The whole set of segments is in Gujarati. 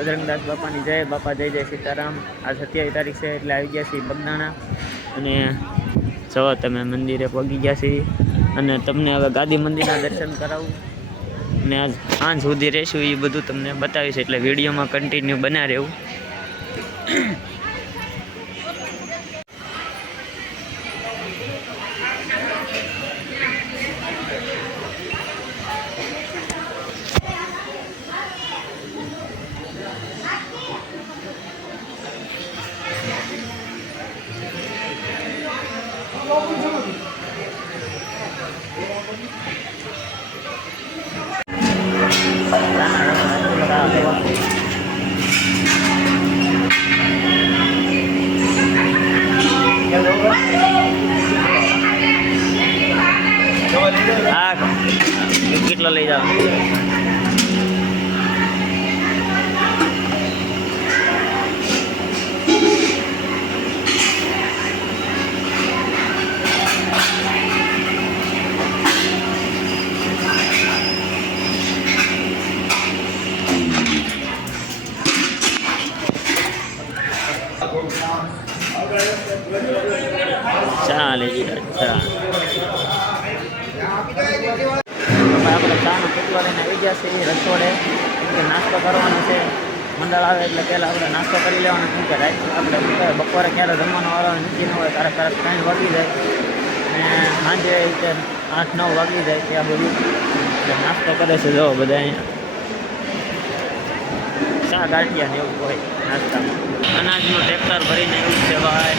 બજરંગદાસ બાપાની જય. બાપા જય જય સીતારામ. આજ 27 તારીખ છે એટલે આવી ગયા છીએ બગદાણા અને જો તમે મંદિરે પહોંચી ગયા છીએ અને તમને હવે ગાદી મંદિરના દર્શન કરાવું અને આજ સાંજ સુધી રહેશું એ બધું તમને બતાવીશ એટલે વિડીયોમાં કન્ટિન્યુ બના રહેવું. હા કેટલો લઈ જાવ ચાલે જી. અચ્છા આપણે ચાનો કેટલો લઈને આવી ગયા છીએ રસોડે કે નાસ્તો કરવાનો છે. મંડળ આવે એટલે પહેલાં આપણે નાસ્તો કરી લેવાનો કેમ કે રાત આપણે બપોરે ક્યારે જમવાનો વાળો નક્કી ન હોય. ક્યારેક 3 વાગી જાય અને સાંજે રીતે 8-9 વાગી જાય ત્યાં બધું એટલે નાસ્તો કરે છે. જો બધા અહીંયા ચા ગાંઠિયા ને એવું હોય નાસ્તામાં. અનાજનું ટ્રેક્ટર ભરીને એવું છે ભાઈ.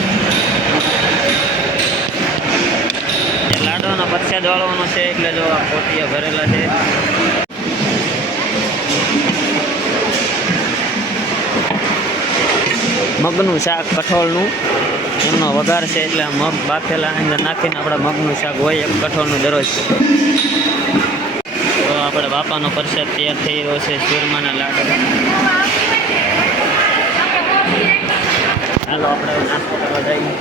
લાડવાનો પ્રસાદ વાળવાનો છે એટલે જો આ પોતિયા ભરેલા છે. મગનું શાક કઠોળનું એમનો વઘાર છે એટલે મગ બાફેલા અંદર નાખીને આપણે મગનું શાક હોય એક કઠોળનું દરરોજ. તો આપણે બાપાનો પ્રસાદ તૈયાર થઈ રહ્યો છે ચૂરમાના લાડુ. ચાલો આપણે નાસ્તો કરવા જઈએ.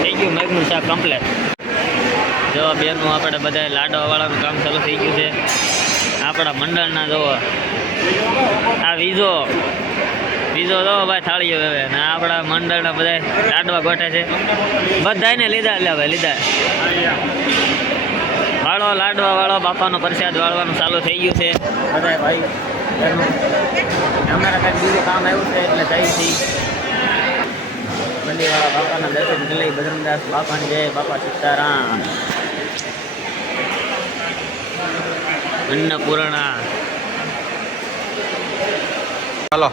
થઈ ગયું મગનું શાક કમ્પ્લેટ. જો બેનું આપણે બધા લાડવાવાળાનું કામ ચાલુ થઈ ગયું છે. આપણા મંડળના જો આ વીજો જો ભાઈ થાળીઓ હવે ને આપણા મંડળના બધા લાડવા ગોઠે છે. બધાને લીધા એટલે ભાઈ લીધા વાળો લાડવા વાળો બાપાનો પ્રસાદ વાળવાનું ચાલુ થઈ ગયું છે બધા ભાઈ. અમારા કાંઈક બીજું કામ આવ્યું છે એટલે જઈ છીએ મંદિરવાળા બાપાના દર્શન કરી લઈ. બજરંગદાસ બાપાની જય. બાપા સીતારામ. અન્નપૂર્ણા. હાલો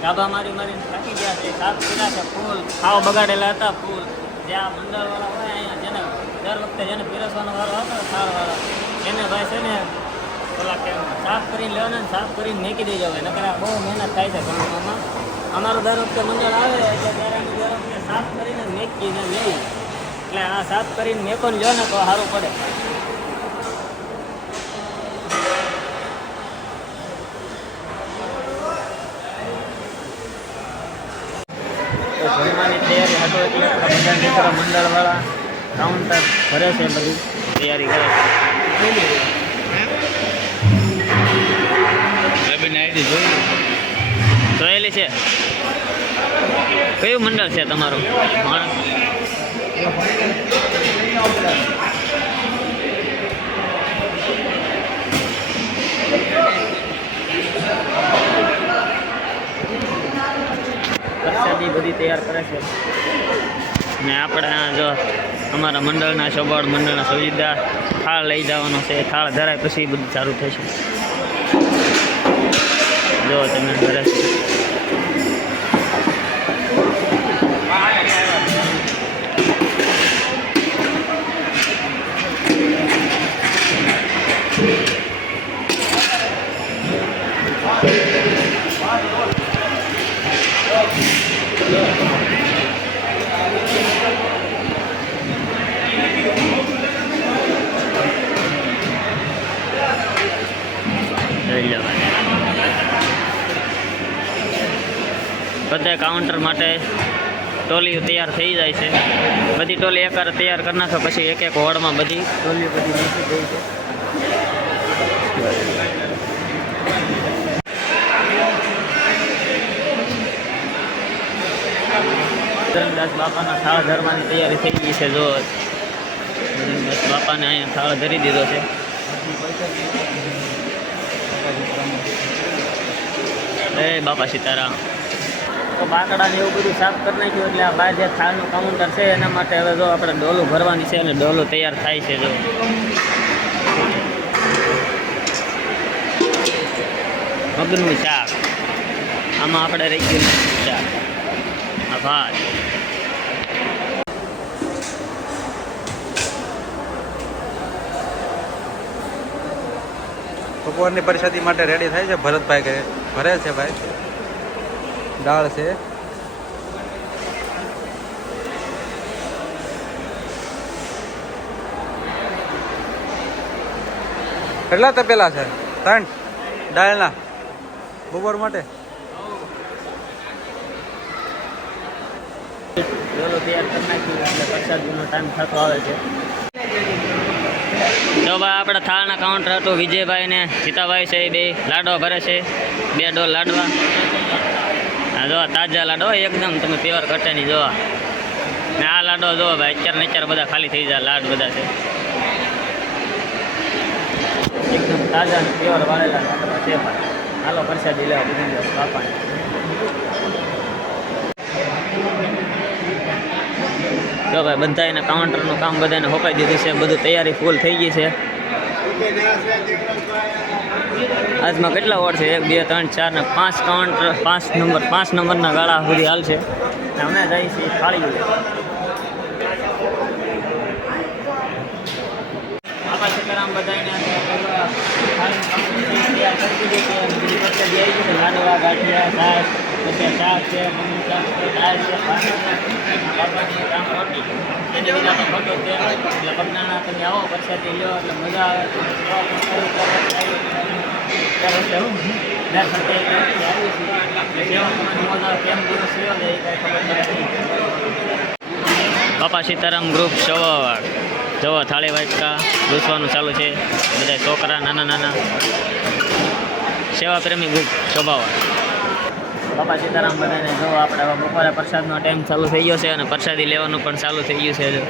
ડાબા મારી મારીને થાકી ગયા છે. સાફ કર્યા છે ફૂલ ખાવ બગાડેલા હતા ફૂલ. જ્યાં મંડળવાળા હોય અહીંયા જેને દર વખતે જેને પીરસવાનો વારો હતો થાળવાળો એને ભાઈ છે ને પેલા કે સાફ કરીને લેવાના સાફ કરીને મેકી દઈ જવાય. નકર બહુ મહેનત થાય છે ગણવામાં. અમારું દર વખતે મંડળ આવે એટલે ત્યારે દર વખતે સાફ કરીને મેકીને લઈ એટલે આ સાફ કરીને મેકો ને લો ને તો સારું પડે. તો જમવાની તૈયારી હતો એટલે બધા મિત્રો મંડળવાળા કાઉન્ટર ભરે છે બધું તૈયારી કરે છે. જોયેલી છે. કયું મંડળ છે તમારું? પ્રસાદી બધી તૈયાર કરે છે ને આપણે જો અમારા મંડળના સગવડ મંડળના સુવિધા થાળ લઈ જવાનો છે. થાળ ધરાય પછી બધું ચાલુ થશે. જો તમે ઘરે બધા કાઉન્ટર માટે ટોલીઓ તૈયાર થઈ જાય છે. બધી ટોલી એકવાર તૈયાર કરી નાખો પછી એક એક હોડમાં બધી ટોલીઓ બધી નીકળી ગઈ છે. દાસ બાપાના થાળ ધરવાની તૈયારી થઈ ગઈ છે. જો દાસ બાપાને અહીંયા થાળ ધરી દીધો છે. એ બાપા સીતારામ. તો બાકડાને એવું બધું સાફ કરી નાખ્યું એટલે આ બહાર જે થાળનું કાઉન્ટર છે એના માટે હવે જો આપણે ડોલું ભરવાની છે અને ડોલું તૈયાર થાય છે. જો મગનું શાક, આમાં આપણે રહી ગયું શાક, આ ભાત. બપોરની પરિસ્થિતિ માટે રેડી થાય છે. ભરતભાઈ ભરે છે ભાઈ. દાળ છે, કેટલા તપેલા છે? 3 દાળના બપોર માટે. ડોલો તૈયાર કરી નાખ્યું એટલે પ્રસાદીનો ટાઈમ થતો આવે છે. તો ભાઈ આપણે થાળના કાઉન્ટર હતું. વિજયભાઈ ને સીતાભાઈ છે, બે લાડવા ભરે છે. 2 ડોલ લાડવા. હા જો તાજા લાડવા એકદમ તમે પ્યોર કટેની જોવા. ને આ લાડો જો ભાઈ અત્યારે બધા ખાલી થઈ જાય. લાડ બધા છે એકદમ તાજા અને પ્યોર વાળેલા લાડવા છે ભાઈ. હાલો પ્રસાદી લેવા બીજા દિવસ બાપાને. જો ભાઈ બધા એના કાઉન્ટરનું કામ બધાને હોપાઈ દીધું છે. બધું તૈયારી ફૂલ થઈ ગઈ છે. આજમાં કેટલા વોર્ડ છે? 1 2 3 4 ને 5 કાઉન્ટર, 5 નંબરના ગાળા સુધી હાલ છે. અમે જઈએ છીએ થાળી બાપા સીતારામ બધાને લાડવા, ગાંઠિયા, છાશ, પછી શાક છે, દાળ છે, એની વિના તો ખોટો છે. એટલે પગનાણા તમે આવો પ્રસાદી લો એટલે મજા આવે. બાપા સીતારામ ગ્રુપ સવાવાડ જવો થાળી વાટકા ઘૂસવાનું ચાલુ છે. બધા છોકરા નાના સેવા પ્રેમી ગ્રુપ સવાવાડ. બાપા સીતારામ બધાને જો આપણે હવે બપોરે પ્રસાદનો ટાઈમ ચાલુ થઈ ગયો છે અને પ્રસાદી લેવાનું પણ ચાલુ થઈ ગયું છે. જો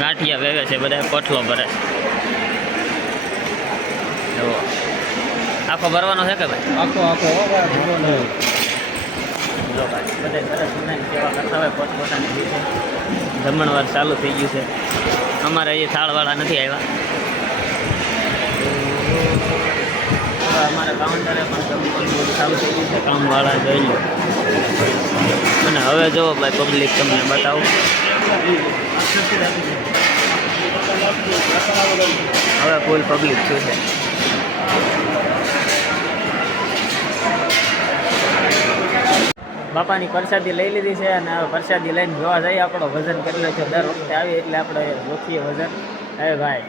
ગાંઠિયા વેવે છે, બધા પોટલો ભરે છે. જુઓ આખો ભરવાનો છે કે ભાઈ? આખો જો ભાઈ બધા સરસ મજાની સેવા કરતા હોય પોતપોતાની રીતે. જમણવાર ચાલુ થઈ ગયું છે. અમારે એ થાળવાળા નથી આવ્યા. અમારા કાઉન્ટરે પણ જમવાનું ચાલુ થઈ ગયું છે. કામવાળા જોઈ લો. અને હવે જો ભાઈ પબ્લિક તમને બતાવું. હવે ફૂલ પબ્લિક શું છે. બાપાની પ્રસાદી લઈ લીધી છે અને હવે પ્રસાદી લઈને જોવા જઈએ. આપણો વજન કેટલો છે દર વખતે આવી એટલે આપણે રોકીએ વજન. હવે ભાઈ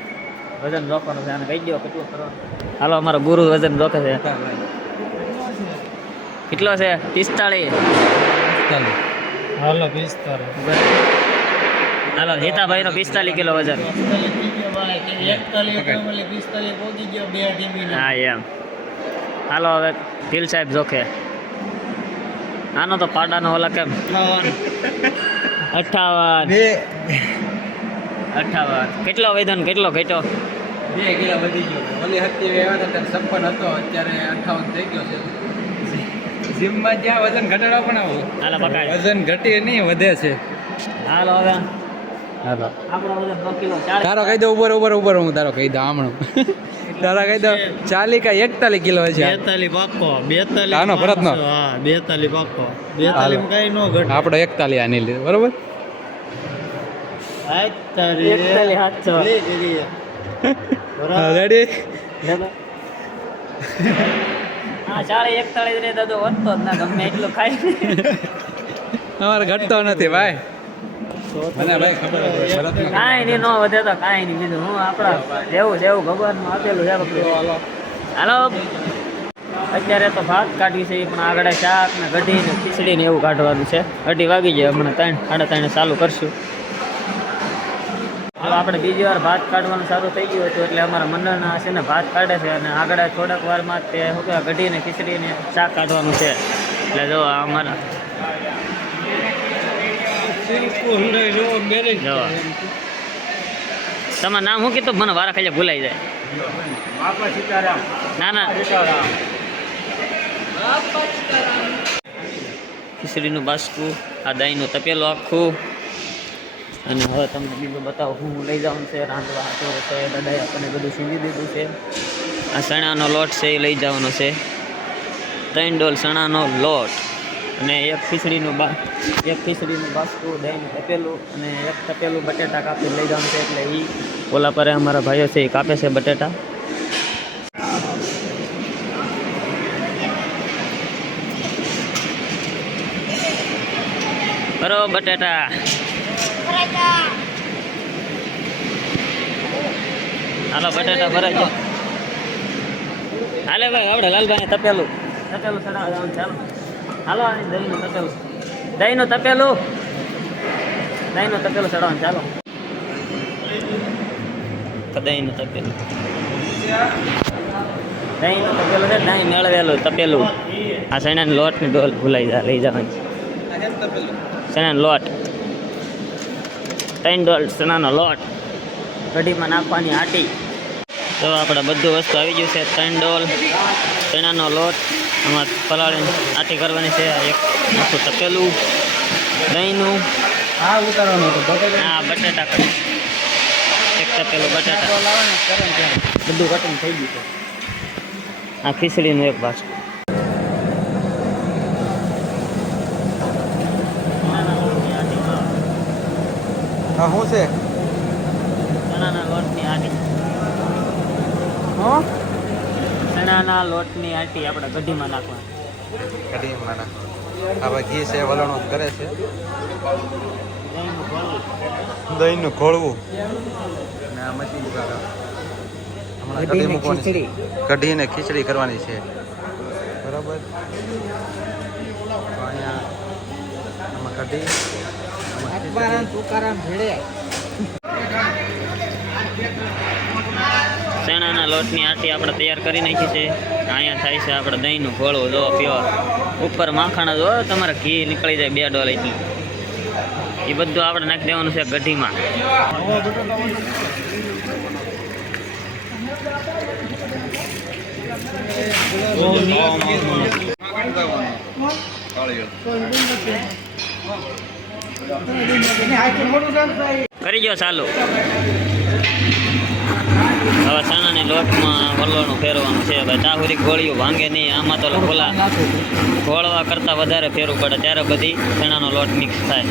વજન રોકવાનું છે અને કહી દો કેટલું કરવાનું. હાલો અમારો ગુરુ વજન રોકે છે. કેટલો છે? 45. હાલો 45. હાલો હિતાભાઈ નો 45 કિલો વજન. હા એમ. હાલો હવે ઢીલ સાહેબ જોખે. આનો તો પાડાનો ઓલા કેમ 58. કેટલો વજન કેટલો ઘટ્યો? 2 કિલો વધી ગયો. ઓલી હત્તી આવ્યા હતા ત્યારે 56 હતો, અત્યારે 58 થઈ ગયો છે. જીમમાં જ્યાં વજન ઘટાડવા પણ આવો. હાલો પકાય. વજન ઘટી નહીં વધે છે. હાલો હવે હાલો આપણો વજન 2 કિલો 40. તારો કહી દો ઉપર હું તારો કહી દઉં આમણું. તારા કહી દો 40 કા 41 કિલો છે. 42 પાકો 42 આનો ભરતનો. હા 42 પાકો 42 માં કઈ નો ઘટે. આપણો 41 આની લીધો બરોબર. 41 700. રેડી. હા 41 રે દાદો વધતો જ ના ગમે એટલું ખાઈ. અમારે ઘટતો નથી ભાઈ. મને ભાઈ ખબર છે ભરતનો કાંઈ નહીં નો વધે તો કાંઈ નહીં. બીજું હું આપણા જેવું જેવું ભગવાનમાં આપેલું છે બધું. હાલો અત્યારે તો ભાત કાઢી છે પણ આગળ શાક ને કઢી ને ખીચડી ને એવું કાઢવાનું છે. 2:30 વાગી જાય. હમણાં 3 સાડા 3 ચાલુ કરશું. તો આપણે બીજી વાર ભાત કાઢવાનું ચાલુ થઈ ગયું હતું એટલે અમારા મંડળના છે ને ભાત કાઢે છે અને આગળ થોડાક વારમાં તે શું કહેવાય કઢીને ખીચડીને શાક કાઢવાનું છે એટલે જો આ અમારા જો તમારું નામ શું કીધું મને વારા ખાલી ભૂલાઈ જાય ના ના ખીચડીનું બાસકું આ દહીંનું તપેલું આખું અને હવે તમને બીજું બતાવું હું લઈ જવાનું છે રાંધવા તો છે દાદાએ આપણને બધું સીંધી દીધું છે આ ચણાનો લોટ છે એ લઈ જવાનો છે 3 ડોલ ચણાનો લોટ અને એક ખીચડીનું બાસકું દહીંનું તપેલું અને એક તપેલું બટેટા કાપી લઈ જવાનું છે એટલે એ ઓલા પર અમારા ભાઈઓ છે એ કાપે છે બટેટા કરો બટેટા હાલો બટેટા ભરાઈ ગયો હાલે ભાઈ આપણે લાલભાઈ તપેલું ચડાવવાનું ચાલો હાલો દહીંનું તપેલું ચડાવવાનું ચાલો દહીંનું તપેલું છે દહીં મેળવેલું તપેલું આ ચણાની લોટની ડોલ ભૂલાઈ જાય લઈ જવાની ચણાનો લોટ 3 ડોલ ચણાનો લોટ કઢીમાં નાખવાની આટી તો આપણે બધું વસ્તુ આવી ગયું છે 3 ડોલ ચણાનો લોટ આમાં પલાળીને આટી કરવાની છે એક આખું તપેલું દહીંનું હા બટેટા કઢી એક તપેલું બટેટા બધું કટિંગ થઈ ગયું છે આ ખીચડીનું એક બાસકું હા શું છે ચણાના લોટની આટી ચણાના લોટની આટી આપણે કઢીમાં નાખવાની કઢીમાં નાખો હવે ઘી છે વલણો કરે છે દહીંનું ઘોળવું અને આ મચી હમણાં કઢી મૂકવાની કઢીને ખીચડી કરવાની છે બરાબર અહીંયા આમાં કઢી ચણાના લોટની આટી આપણે તૈયાર કરી નાખી છે અહીંયા થાય છે આપણે દહીંનું ઘોળવું જો પ્યોર ઉપર માખણ જો તમારે ઘી નીકળી જાય 2 ડોલ એટલી એ બધું આપણે નાખી દેવાનું છે કઢીમાં કરી જો ચાલુ હવે ચણાની લોટમાં વલવાનું ફેરવાનું છે ભાઈ તાહુરી ગોળીઓ ભાંગે નહીં આમાં તો ખોલા ગોળવા કરતાં વધારે ફેરવું પડે ત્યારે બધી ચણાનો લોટ મિક્સ થાય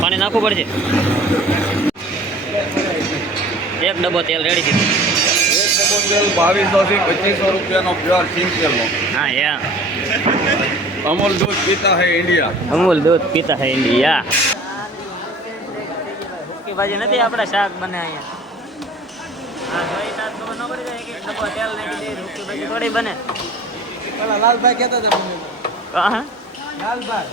પાણી નાખવું પડશે 1 ડબ્બો તેલ રેડી દીધું 2200 થી 2500 રૂપિયાનો પ્યોર સિંગ તેલનો હા યા अमूल दूध पीता है इंडिया અમૂલ દૂધ પીતા હે ઇન્ડિયા હુક્કી ભાજી નથી આપણે શાક બને અહીંયા હા જોઈ તાર ખબર ન પડી જાય કે ડબ્બો તેલ નાખી દે હુક્કી ભાજી થોડી બને પેલા લાલભાઈ કહેતા હતા મને હા લાલભાઈ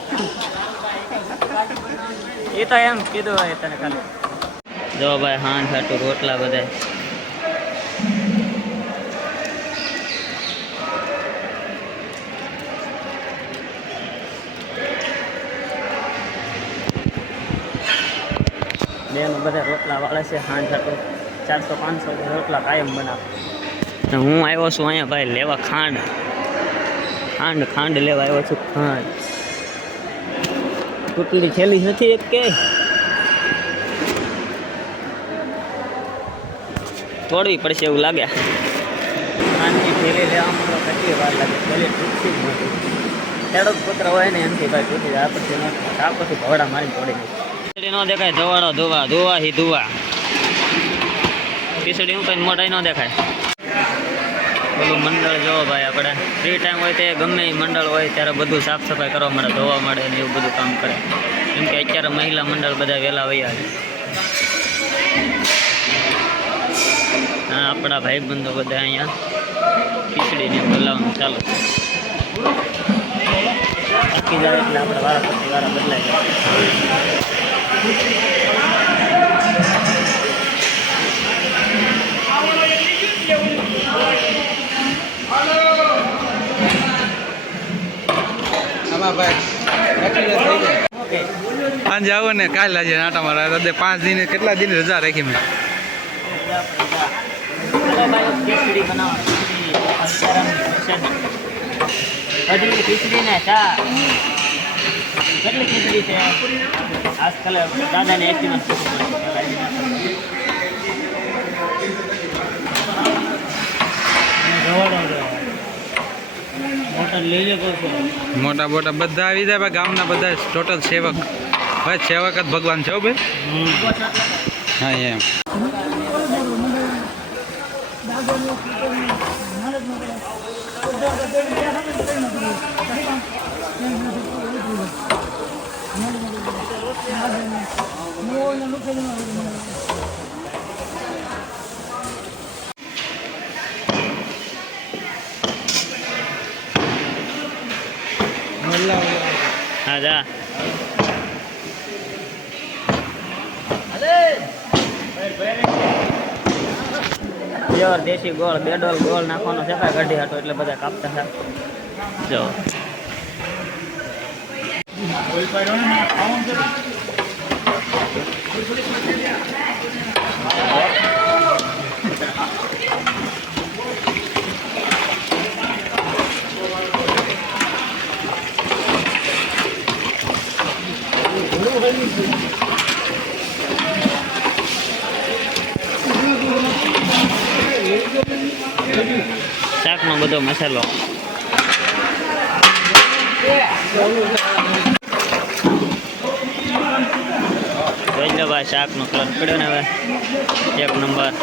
એ તો એમ કીધું હોય તને ખાલી જો ભાઈ હાન ખાટું રોટલા બધા બેનો બધા રોટલા વાળે છે હાન ખાટું 400-500 રોટલા કાયમ બનાવે હું આવ્યો છું અહીંયા ભાઈ લેવા ખાંડ લેવા આવ્યો છું ખાંડ તૂટલી થેલી નથી એક કે તોડવી પડશે એવું લાગે ખાંડની થેલી લેવામાં કેટલી વાર લાગે થેલી તૂટતી જ નથી ખેડૂત પુત્ર હોય ને એમથી ભાઈ તૂટી જાય પછી આ પછી ભવડા મારીને તોડી ખીચડી ન દેખાય ધોવાડો ધોવા ખીચડી હું કઈ મોટાઈ ન દેખાય બધું મંડળ જોવો ભાઈ આપણે ફ્રી ટાઈમ હોય તે ગમે એ મંડળ હોય ત્યારે બધું સાફ સફાઈ કરવા મળે ધોવા મળે ને એવું બધું કામ કરે કેમ કે અત્યારે મહિલા મંડળ બધા વહેલા વયા છે હા આપણા ભાઈબંધો બધા અહીંયા ખીચડીને બોલાવવાનું ચાલુ બાકી જાય એટલે આપણે વારા બદલાઈ જાય આમાં ભાઈ એક્સિડન્ટ થઈ જાય. ઓકે સાંજે આવો ને કાલે આજે આટા મારા 5 દિન કેટલા દિન રજા રાખી મેં. હલો ભાઈ ખીચડી બનાવો ખીચડી કઢી ખીચડી ને ચા કેટલી ખીચડી છે આજકાલ દાદાને એક્સિડન્ટ મોટર લઈ લે કરશો મોટા મોટા બધા આવી જાય ભાઈ ગામના બધા ટોટલ સેવક ભાઈ સેવક જ ભગવાન છે હો ભાઈ. હા એમ હા જા પ્યોર દેશી ગોળ 2 ડોલ ગોળ નાખવાનો છે ભાઈ કઢી હાટો એટલે બધા કાપતા હતા જો શાકનો બધો મસાલો જોઈ લો ભાઈ શાકનો કલર પડ્યો ને હવે 1 નંબર.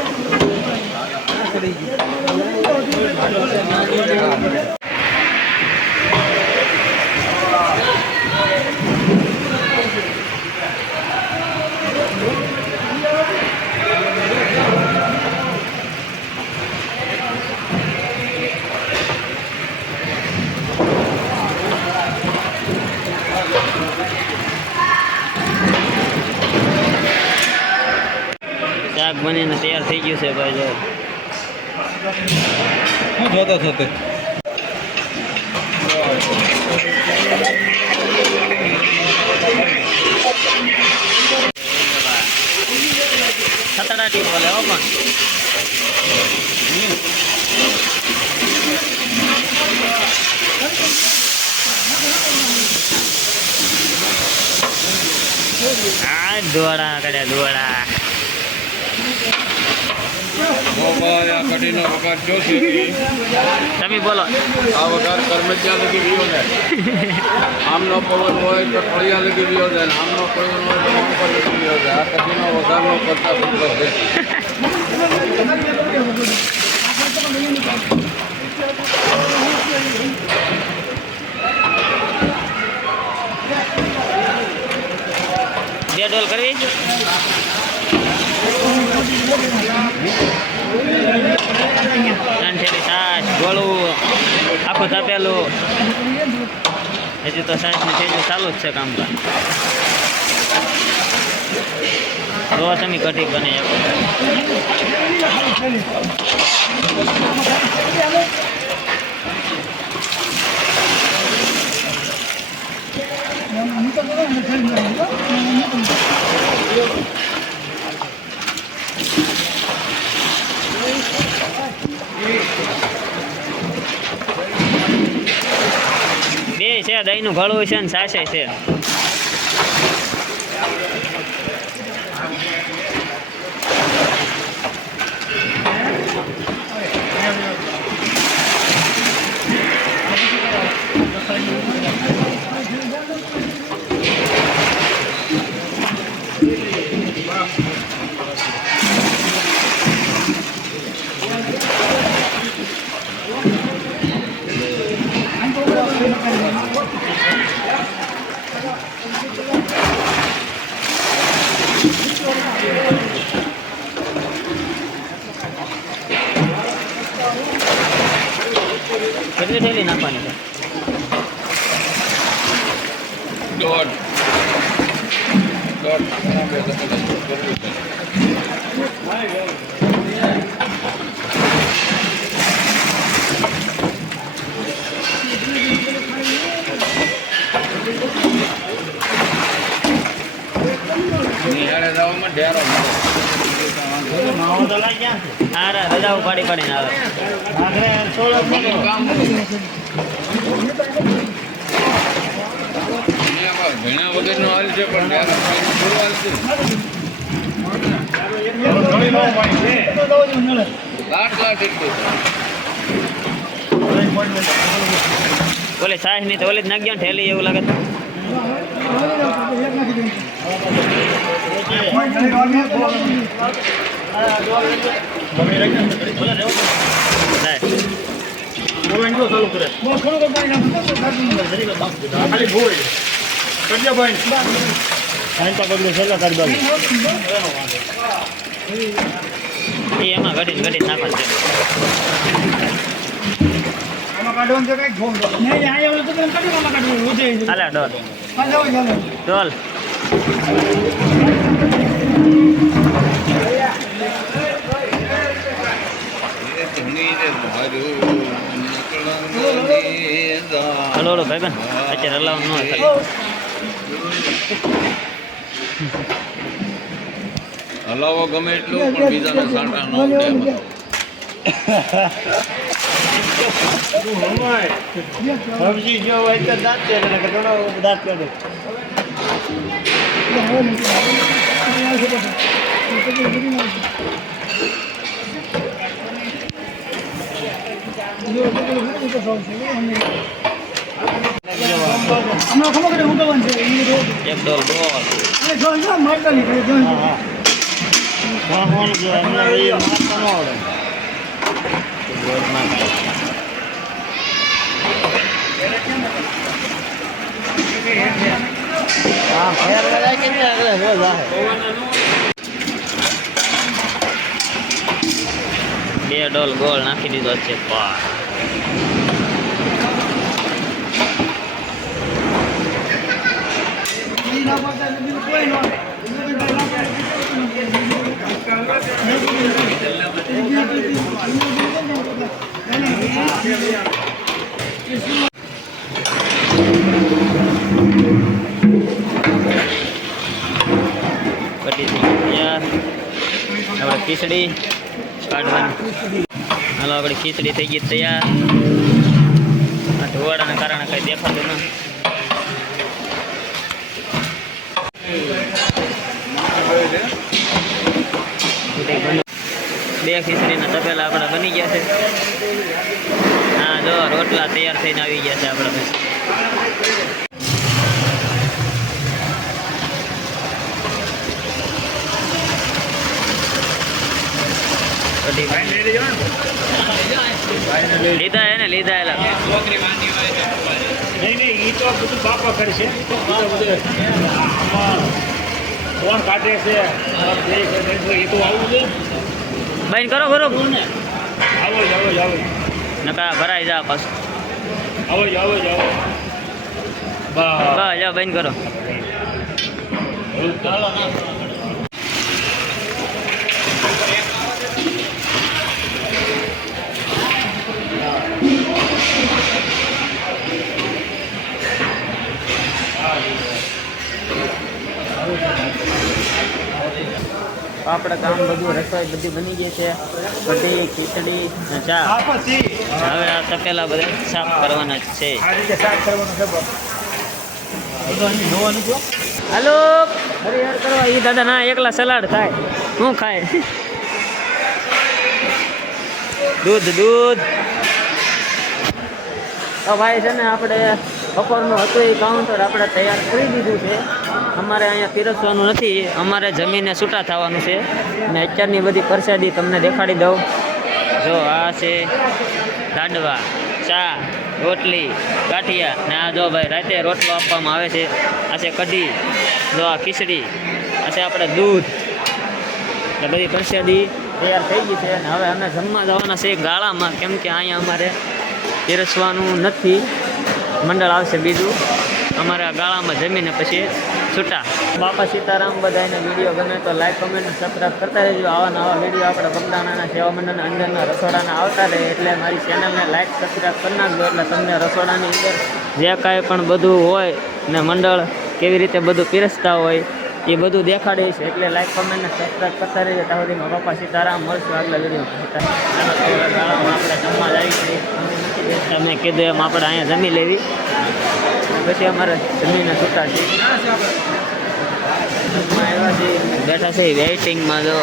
શાક બનીને તૈયાર થઈ ગયું છે ભાઈ જો શું જોતો થતો ખતરાટી બોલે હો પણ આ દોડા કર્યા દોડા મોબાઈલ આ કઢીનો વઘાર જો છે તમે બોલો આ વઘાર કર્મચારી લગી ગયો જાય આમનો પવન હોય તો ફળિયા લગી ગયો જાય આમનો પવન હોય તો ઉપર લગી ગયો જાય આ કઢીનો વઘારનો કરતા સુંદર છે બે ડોલ કરવી નાનઠેલી છાશ ગોળું આખું તાપેલું હજી તો છાશની થેલી ચાલુ જ છે કામકાજ જો તમે કઢી બને બે છે દહીંનું ઘડું છે ને સાસે છે કેટલી થેલી નાખવાની છે દોઢ નિહાળે જવામાં ઢેરો મળે. હારા રજાઓ પાડી પાડીને આવે કામ ઘણા વગરનો હાલ છે પણ ઢેરો થોડું હાલ છે. લાટ એટલું ઓલે સાહેબ ની તો ઓલી જ નાખ્યો ને ઠેલી એવું લાગે તો એમાં ઘડી નાખવા છે હાલે ડોલ હલો હલો ભાઈ બેન અત્યારે હલાવ ન થાય હલાવો ગમે એટલું પણ બીજાને સાંટા ન ઉડે. સબ્જી જો હોય તો દાંત દાંત કરે એક ડોલ બે ડોલ ગોળ નાખી દીધો છે પાર આપણે ખીચડી કાઢવાની હાલો આપણે ખીચડી થઈ ગઈ તૈયાર આ ધોવાડાના કારણે કઈ દેખાતું ન બે ખીચડીના તપેલા આપણા બની ગયા છે હા જો રોટલા તૈયાર થઈને આવી ગયા છે આપણે લીધા હે ને લીધા એલા નહીં એ તો બધું બાપા કરશે કોણ કાઢે છે એ તો આવું છે બંધ કરો બરો આવો નકા ભરાઈ જા પાછું આવો બસ જાઓ બંધ કરો આપણે કામ બધું રસોઈ બધી બની ગઈ છે કઢી ખીચડી અને ચા હવે આ તપેલા બધા સાફ કરવાના જ છે હાલો હરિહર કરવા એ દાદા ના એકલા સલાડ થાય શું ખાય દૂધ તો ભાઈ છે ને આપણે બપોરનું હતું એ કાઉન્ટર આપણે તૈયાર કરી દીધું છે અમારે અહીંયા પીરસવાનું નથી અમારે જમીને છૂટા થવાનું છે અને અત્યારની બધી પ્રસાદી તમને દેખાડી દઉં જો આ છે લાડવા ચા રોટલી ગાંઠિયા ને આ જો ભાઈ રાતે રોટલો આપવામાં આવે છે આ છે કઢી જો આ ખીચડી આ છે આપણે દૂધ એટલે બધી પ્રસાદી તૈયાર થઈ ગઈ છે અને હવે અમે જમવા જવાના છે ગાળામાં કેમ કે અહીંયા અમારે પીરસવાનું નથી મંડળ આવશે બીજું અમારે આ ગાળામાં જમીને પછી છૂટા બાપા સીતારામ બધાને વિડીયો ગમે તો લાઈક કમેન્ટ સબસ્ક્રાઈબ કરતા રહેજો આવા નવા વિડીયો આપણે બગદાણાના સેવા મંડળના અંદરના રસોડાના આવતા રહે એટલે મારી ચેનલને લાઈક સબસ્ક્રાઈબ કરી નાખજો એટલે તમને રસોડાની અંદર જે કાંઈ પણ બધું હોય ને મંડળ કેવી રીતે બધું પીરસતા હોય એ બધું દેખાડીશ એટલે લાઈક કમેન્ટ ને સબસ્ક્રાઈબ કરતા રહેજો. ત્યાં સુધીમાં પપ્પા સીતારામ મળશું આગલા વિડીયો. આપણે જમવા આવી છીએ તમે કીધું એમ આપણે અહીંયા જમી લેવી પછી અમારે જમીને છૂટા છે આવ્યા છે બેઠા છે વેઇટિંગમાં. જો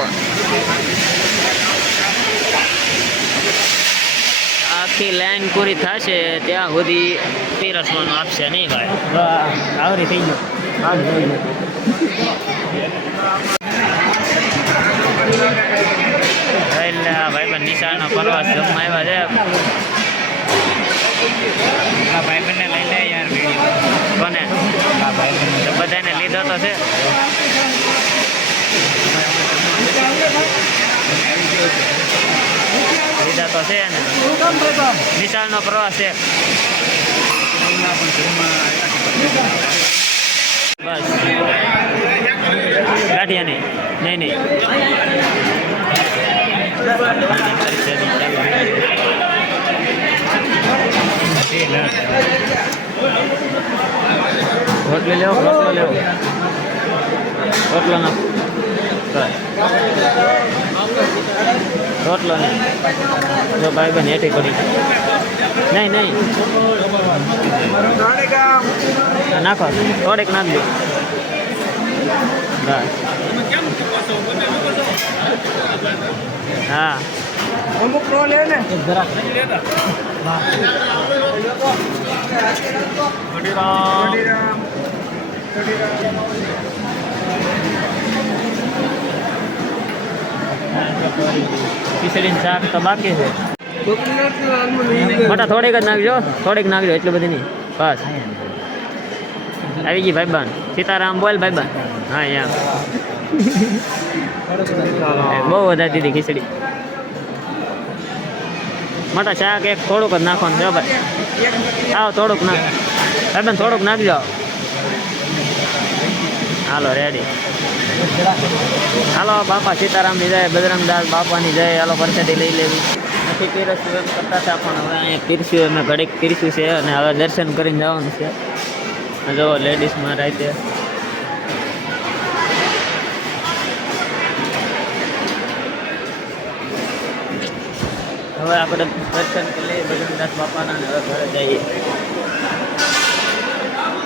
આખી લાઈન પૂરી થશે ત્યાં સુધી પીરસવાનું આપશે નહીં ભાઈ. આવરી થઈ ગયો એટલે ભાઈ પણ નિશાળનો પ્રવાસ જમવા આવ્યા છે. ભાઈ બંને લઈ લે યાર કોને બધાને લીધો તો છે. લીધા તો છે ને નિશાળનો પ્રવાસ છે. બસ ગાંઠિયા નહીં નહીં રોટલી લેવો રોટલો લેવો રોટલો ના રોટલો નહીં જો ભાઈ બહેન હેઠી પડી નહીં નહીં નાખો થોડીક નાખજો બસ હા અમુક નો લે ને જરાક ખીચડીનું શાક તો બાકી છે. મોટા થોડીક જ નાખજો થોડીક નાખજો એટલી બધી નહીં બસ. આવી ગઈ ભાઈબાન સીતારામ બોલ ભાઈબાન. હા અહીંયા બહુ વધારે દીધી ખીચડી. મોટા શાક એક થોડુંક જ નાખવાનું જો ભાઈ. આવો થોડુંક નાખ ભાઈબાન થોડુંક નાખજો. હાલો રેડી. હાલો બાપા સીતારામની જય બજરંગદાસ બાપાની જય. હાલો પ્રસાદી લઈ લેવી નથી પીરસ્યું એમ કરતા હતા પણ હવે અહીંયા પીરસ્યું અમે ઘડીક પીરસ્યું છે અને હવે દર્શન કરીને જવાનું છે. જો લેડીઝમાં રાતે હવે આપણે દર્શન કરી લઈએ બજરંગદાસ બાપાના અને હવે ઘરે જઈએ.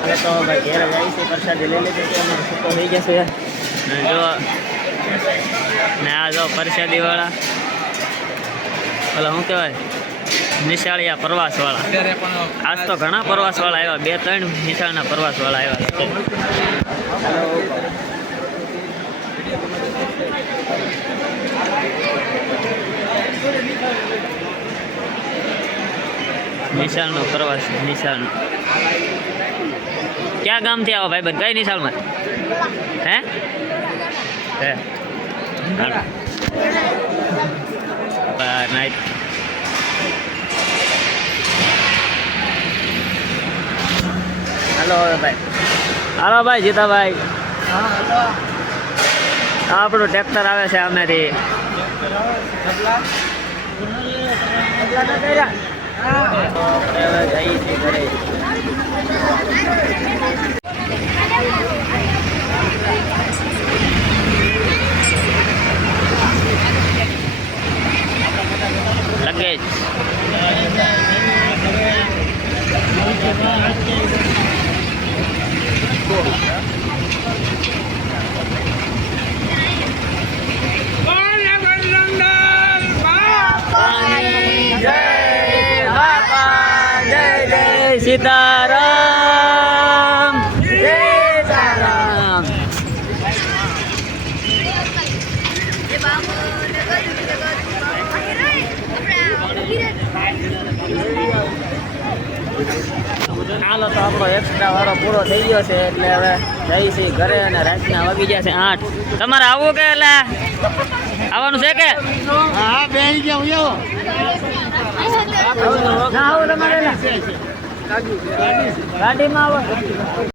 હવે તો ભાઈ ઘેર જાય છે પ્રસાદી લઈ લીધી છે અમે છૂટો થઈ જશે. ને જો ને આ જો પ્રસાદીવાળા ઓલા શું કહેવાય નિશાળિયા પ્રવાસવાળા. આજ તો ઘણા પ્રવાસવાળા આવ્યા 2-3 નિશાળના પ્રવાસવાળા આવ્યા છે. નિશાળનો પ્રવાસ નિશાળનો ક્યાં ગામથી આવો ભાઈ બધા કઈ નિશાળમાં હે હે નાઈટ હાલો ભાઈ હાલો ભાઈ જીતાભાઈ આપણું ટ્રેક્ટર આવે છે આમેથી. જઈએ છીએ ઘરે. લગેજ સીતારામ સીતારામ. હાલો તો આપણો એક્સ્ટ્રા વાળો પૂરો થઈ ગયો છે એટલે હવે જઈ છીએ ઘરે અને રાતના વાગી ગયા છે 8. તમારે આવવું કે એટલે આવવાનું છે કે હા બેસી જાવ આવો તમારે ગાડીમાં આવો.